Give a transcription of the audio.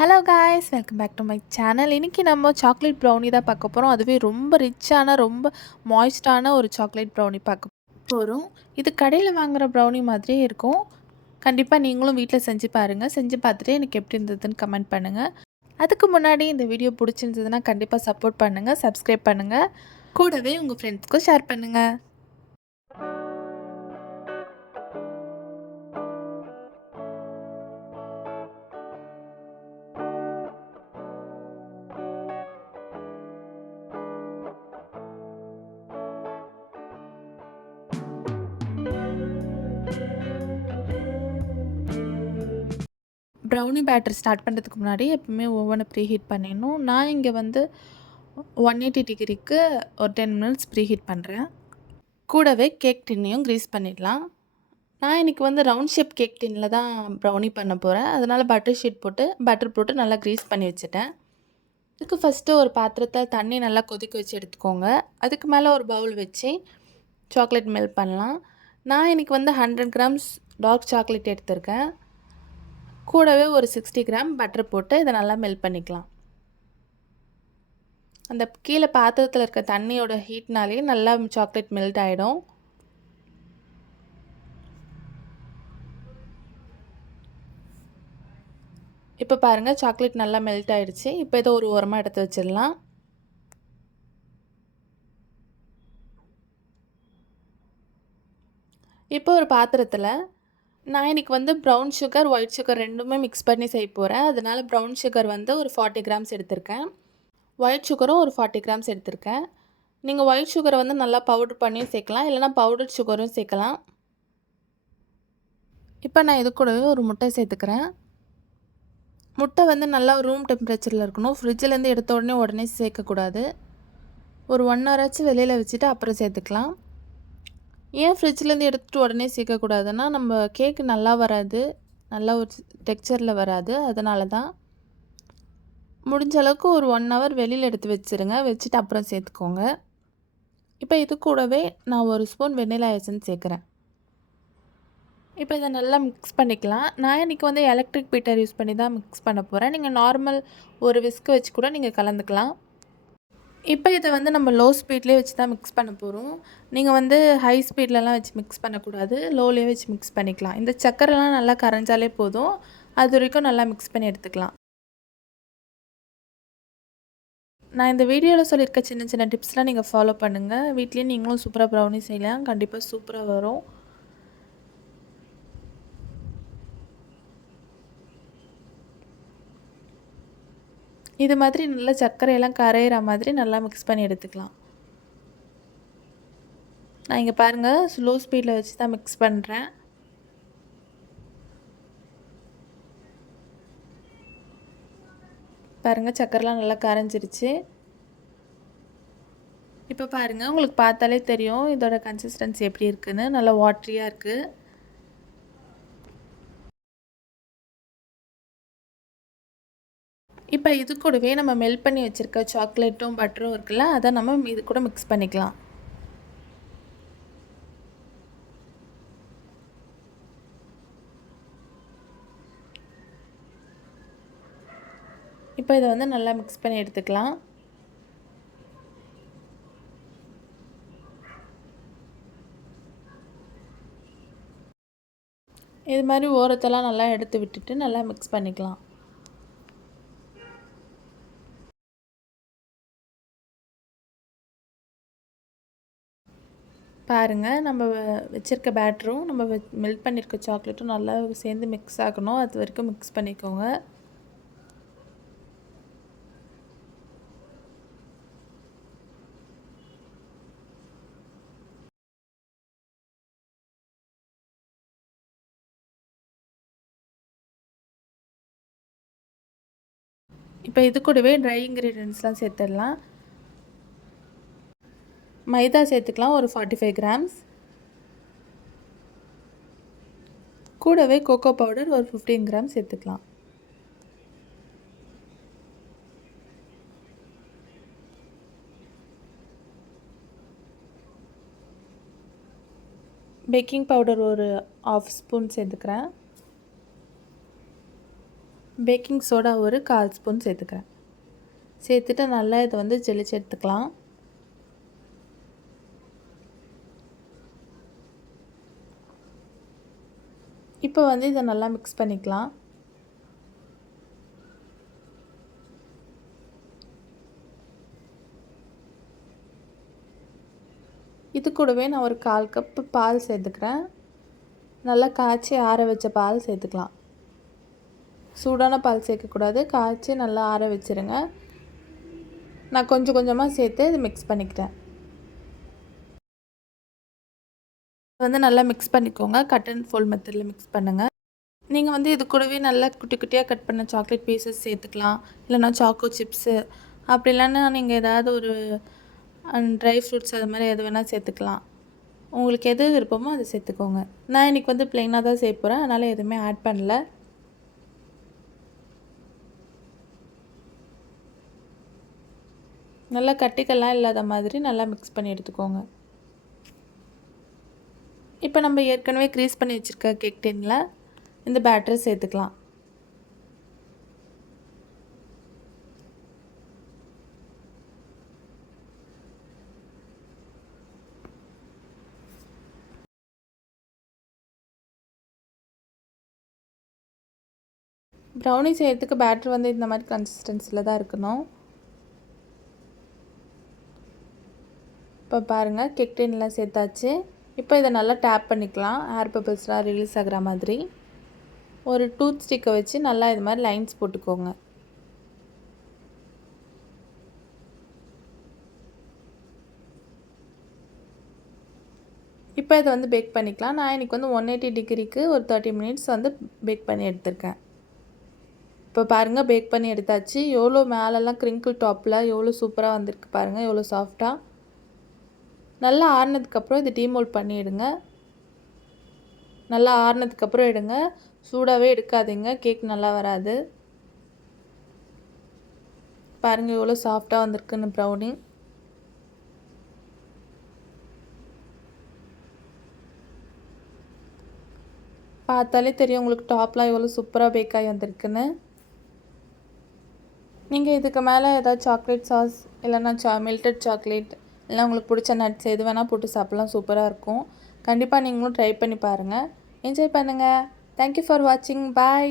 Hello guys, welcome back to my channel. இன்றைக்கி நம்ம chocolate brownie தான் பார்க்க போகிறோம். அதுவே ரொம்ப ரிச்சான, ரொம்ப மாய்ஸ்டான ஒரு சாக்லேட் ப்ரௌனி பார்க்க போகிறோம். இது கடையில் வாங்குகிற ப்ரௌனி மாதிரியே இருக்கும். கண்டிப்பாக நீங்களும் வீட்டில் செஞ்சு பாருங்கள். செஞ்சு பார்த்துட்டு எனக்கு எப்படி இருந்ததுன்னு கமெண்ட் பண்ணுங்கள். அதுக்கு முன்னாடி இந்த வீடியோ பிடிச்சிருந்ததுன்னா கண்டிப்பாக சப்போர்ட் பண்ணுங்கள், சப்ஸ்கிரைப் பண்ணுங்கள், கூடவே உங்கள் ஃப்ரெண்ட்ஸ்க்கும் ஷேர் பண்ணுங்கள். ப்ரௌனி பேட்டர் ஸ்டார்ட் பண்ணுறதுக்கு முன்னாடி எப்பவுமே ஓவனை ப்ரீஹீட் பண்ணிடணும். நான் இங்கே வந்து 180 டிகிரிக்கு ஒரு 10 மினிட்ஸ் ப்ரீஹீட் பண்ணுறேன். கூடவே கேக் டின்னையும் க்ரீஸ் பண்ணிடலாம். நான் இன்றைக்கி வந்து ரவுண்ட் ஷேப் கேக் டின்னில் தான் ப்ரௌனி பண்ண போகிறேன். அதனால் பட்டர் போட்டு நல்லா க்ரீஸ் பண்ணி வச்சுட்டேன். இதுக்கு ஃபஸ்ட்டு ஒரு பாத்திரத்தில் தண்ணி நல்லா கொதிக்க வச்சு எடுத்துக்கோங்க. அதுக்கு மேலே ஒரு பவுல் வச்சு சாக்லேட் மெல்ட் பண்ணலாம். நான் இன்றைக்கி வந்து 100 கிராம்ஸ் டார்க் சாக்லேட் எடுத்திருக்கேன். கூடவே ஒரு 60 கிராம் பட்டர் போட்டு இதை நல்லா மெல்ட் பண்ணிக்கலாம். அந்த கீழே பாத்திரத்தில் இருக்க தண்ணியோட ஹீட்னாலே நல்லா சாக்லேட் மெல்ட் ஆகிடும். இப்போ பாருங்கள், சாக்லேட் நல்லா மெல்ட் ஆகிடுச்சு. இப்போ இதை ஒரு ஓரமாக எடுத்து வச்சிடலாம். இப்போ ஒரு பாத்திரத்தில் நான் இன்றைக்கி வந்து ப்ரௌன் சுகர், ஒயிட் சுகர் ரெண்டுமே மிக்ஸ் பண்ணி செய்ய போகிறேன். அதனால் ப்ரௌன் சுகர் வந்து ஒரு 40 கிராம்ஸ் எடுத்திருக்கேன். ஒயிட் சுகரும் ஒரு 40 கிராம்ஸ் எடுத்திருக்கேன். நீங்கள் ஒயிட் சுகரை வந்து நல்லா பவுடர் பண்ணியும் சேர்க்கலாம், இல்லைனா பவுடர் சுகரும் சேர்க்கலாம். இப்போ நான் இது கூடவே ஒரு முட்டை சேர்த்துக்கிறேன். முட்டை வந்து நல்லா ரூம் டெம்பரேச்சரில் இருக்கணும். ஃப்ரிட்ஜிலேருந்து எடுத்த உடனே சேர்க்கக்கூடாது. ஒரு 1 ஹவர் ஆச்சு வெளியில் வச்சுட்டு அப்புறம் சேர்த்துக்கலாம். ஏன் ஃப்ரிட்ஜிலேருந்து எடுத்துகிட்டு உடனே சேர்க்கக்கூடாதுன்னா, நம்ம கேக்கு நல்லா வராது, நல்லா ஒரு டெக்ஸ்சரில் வராது. அதனால தான் முடிஞ்ச அளவுக்கு ஒரு 1 ஹவர் வெளியில் எடுத்து வச்சுருங்க. வச்சுட்டு அப்புறம் சேர்த்துக்கோங்க. இப்போ இது கூடவே நான் ஒரு ஸ்பூன் வெண்ணிலா எசன்ஸ் சேர்க்குறேன். இப்போ இதை நல்லா மிக்ஸ் பண்ணிக்கலாம். நான் இன்றைக்கி வந்து எலக்ட்ரிக் பீட்டர் யூஸ் பண்ணி தான் மிக்ஸ் பண்ண போகிறேன். நீங்கள் நார்மல் ஒரு விஸ்க் வச்சு கூட நீங்கள் கலந்துக்கலாம். இப்போ இதை வந்து நம்ம லோ ஸ்பீட்லேயே வச்சு தான் மிக்ஸ் பண்ண போகிறோம். நீங்கள் வந்து ஹை ஸ்பீட்லலாம் வச்சு மிக்ஸ் பண்ணக்கூடாது, லோலேயே வச்சு மிக்ஸ் பண்ணிக்கலாம். இந்த சக்கரைலாம் நல்லா கரைஞ்சாலே போதும். அது வரைக்கும் நல்லா மிக்ஸ் பண்ணி எடுத்துக்கலாம். நான் இந்த வீடியோவில் சொல்லியிருக்க சின்ன சின்ன டிப்ஸ்லாம் நீங்கள் ஃபாலோ பண்ணுங்கள். வீட்லேயே நீங்களும் சூப்பராக ப்ரௌனி செய்யலாம். கண்டிப்பாக சூப்பராக வரும். இது மாதிரி நல்லா சர்க்கரையெல்லாம் கரையிற மாதிரி நல்லா மிக்ஸ் பண்ணி எடுத்துக்கலாம். நான் இங்கே பாருங்கள், ஸ்லோ ஸ்பீடில் வச்சு தான் மிக்ஸ் பண்ணுறேன். பாருங்கள், சக்கரைலாம் நல்லா கரைஞ்சிருச்சு. இப்போ பாருங்கள், உங்களுக்கு பார்த்தாலே தெரியும் இதோட கன்சிஸ்டன்சி எப்படி இருக்குன்னு. நல்லா வாட்டரியாக இருக்குது. இப்போ இது கூடவே நம்ம மெல்ட் பண்ணி வச்சுருக்க சாக்லேட்டும் பட்டரும் இருக்குல்ல, அதை நம்ம இது கூட மிக்ஸ் பண்ணிக்கலாம். இப்போ இதை வந்து நல்லா மிக்ஸ் பண்ணி எடுத்துக்கலாம். இது மாதிரி ஓரத்தெல்லாம் நல்லா எடுத்து விட்டுட்டு நல்லா மிக்ஸ் பண்ணிக்கலாம். பாருங்கள், நம்ம வச்சுருக்க பேட்டரும் நம்ம மெல்ட் பண்ணியிருக்க சாக்லேட்டும் நல்லா சேர்ந்து மிக்ஸ் ஆகணும். அது வரைக்கும் மிக்ஸ் பண்ணிக்கோங்க. இப்போ இது கூடவே ட்ரை இன்க்ரீடியன்ட்ஸ்லாம் சேர்த்துடலாம். மைதா சேர்த்துக்கலாம், ஒரு 45 கிராம்ஸ். கூடவே கோகோ பவுடர் ஒரு 15 கிராம் சேர்த்துக்கலாம். பேக்கிங் பவுடர் ஒரு 1/2 ஸ்பூன் சேர்த்துக்கிறேன். பேக்கிங் சோடா ஒரு 1/4 ஸ்பூன் சேர்த்துக்கிறேன். சேர்த்துட்டு நல்லா இதை வந்து ஜெலிச்சு எடுத்துக்கலாம். இப்போ வந்து இதை நல்லா மிக்ஸ் பண்ணிக்கலாம். இது கூடவே நான் ஒரு 1/4 கப்பு பால் சேர்த்துக்கிறேன். நல்லா காய்ச்சி ஆற வச்ச பால் சேர்த்துக்கலாம். சூடான பால் சேர்க்கக்கூடாது, காய்ச்சி நல்லா ஆற வச்சுருங்க. நான் கொஞ்சம் கொஞ்சமாக சேர்த்து இது மிக்ஸ் பண்ணிக்கிறேன். வந்து நல்லா மிக்ஸ் பண்ணிக்கோங்க. கட் அண்ட் ஃபோல்ட் மெத்தடில் மிக்ஸ் பண்ணுங்கள். நீங்கள் வந்து இது கூடவே நல்லா குட்டி குட்டியாக கட் பண்ண சாக்லேட் பீசஸ் சேர்த்துக்கலாம். இல்லைனா சாக்கோ சிப்ஸு அப்படி இல்லைன்னா நீங்கள் ஏதாவது ஒரு ட்ரை ஃப்ரூட்ஸ் அது மாதிரி எது வேணால் சேர்த்துக்கலாம். உங்களுக்கு எது விருப்பமோ அதை சேர்த்துக்கோங்க. நான் இன்றைக்கி வந்து ப்ளெயினாக தான் சேர்க்க போகிறேன், அதனால் எதுவுமே ஆட் பண்ணல. நல்லா கட்டிக்கெல்லாம் இல்லாத மாதிரி நல்லா மிக்ஸ் பண்ணி எடுத்துக்கோங்க. இப்போ நம்ம ஏற்கனவே க்ரீஸ் பண்ணி வச்சுருக்க கேக் டின்னில் இந்த பேட்டரை சேர்த்துக்கலாம். ப்ரௌனி செய்கிறதுக்கு பேட்டர் வந்து இந்த மாதிரி கன்சிஸ்டன்சியில் தான் இருக்கணும். இப்போ பாருங்கள் கேக் டின்னில் சேர்த்தாச்சு. இப்போ இதை நல்லா டேப் பண்ணிக்கலாம், ஏர் பபிள்ஸ்லாம் ரிலீஸ் ஆகிற மாதிரி. ஒரு டூத் ஸ்டிக்கை வச்சு நல்லா இது மாதிரி லைன்ஸ் போட்டுக்கோங்க. இப்போ இதை வந்து பேக் பண்ணிக்கலாம். நான் இன்றைக்கி வந்து 180 டிகிரிக்கு ஒரு 30 மினிட்ஸ் வந்து பேக் பண்ணி எடுத்திருக்கேன். இப்போ பாருங்கள் பேக் பண்ணி எடுத்தாச்சு. எவ்வளோ மேலெல்லாம் க்ரிங்கிள் டாப்பில் எவ்வளோ சூப்பராக வந்திருக்கு பாருங்கள், எவ்வளோ சாஃப்டாக. நல்லா ஆறுனதுக்கப்புறம் இதை டீமோல்ட் பண்ணிவிடுங்க. நல்லா ஆறுனதுக்கப்புறம் எடுங்க, சூடாகவே எடுக்காதீங்க, கேக் நல்லா வராது. பாருங்கள் எவ்வளோ சாஃப்டாக வந்திருக்குன்னு ப்ரௌனி. பார்த்தாலே தெரியும் உங்களுக்கு டாப்லாம் எவ்வளோ சூப்பராக பேக் ஆகி வந்திருக்குன்னு. நீங்கள் இதுக்கு மேலே ஏதாவது சாக்லேட் சாஸ் இல்லைன்னா மெல்டட் சாக்லேட் இல்லை உங்களுக்கு பிடிச்ச நட்ஸ் எது வேணால் போட்டு சாப்பிட்லாம், சூப்பராக இருக்கும். கண்டிப்பாக நீங்களும் ட்ரை பண்ணி பாருங்கள். என்ஜாய் பண்ணுங்கள். தேங்க்யூ ஃபார் வாட்சிங். பாய்.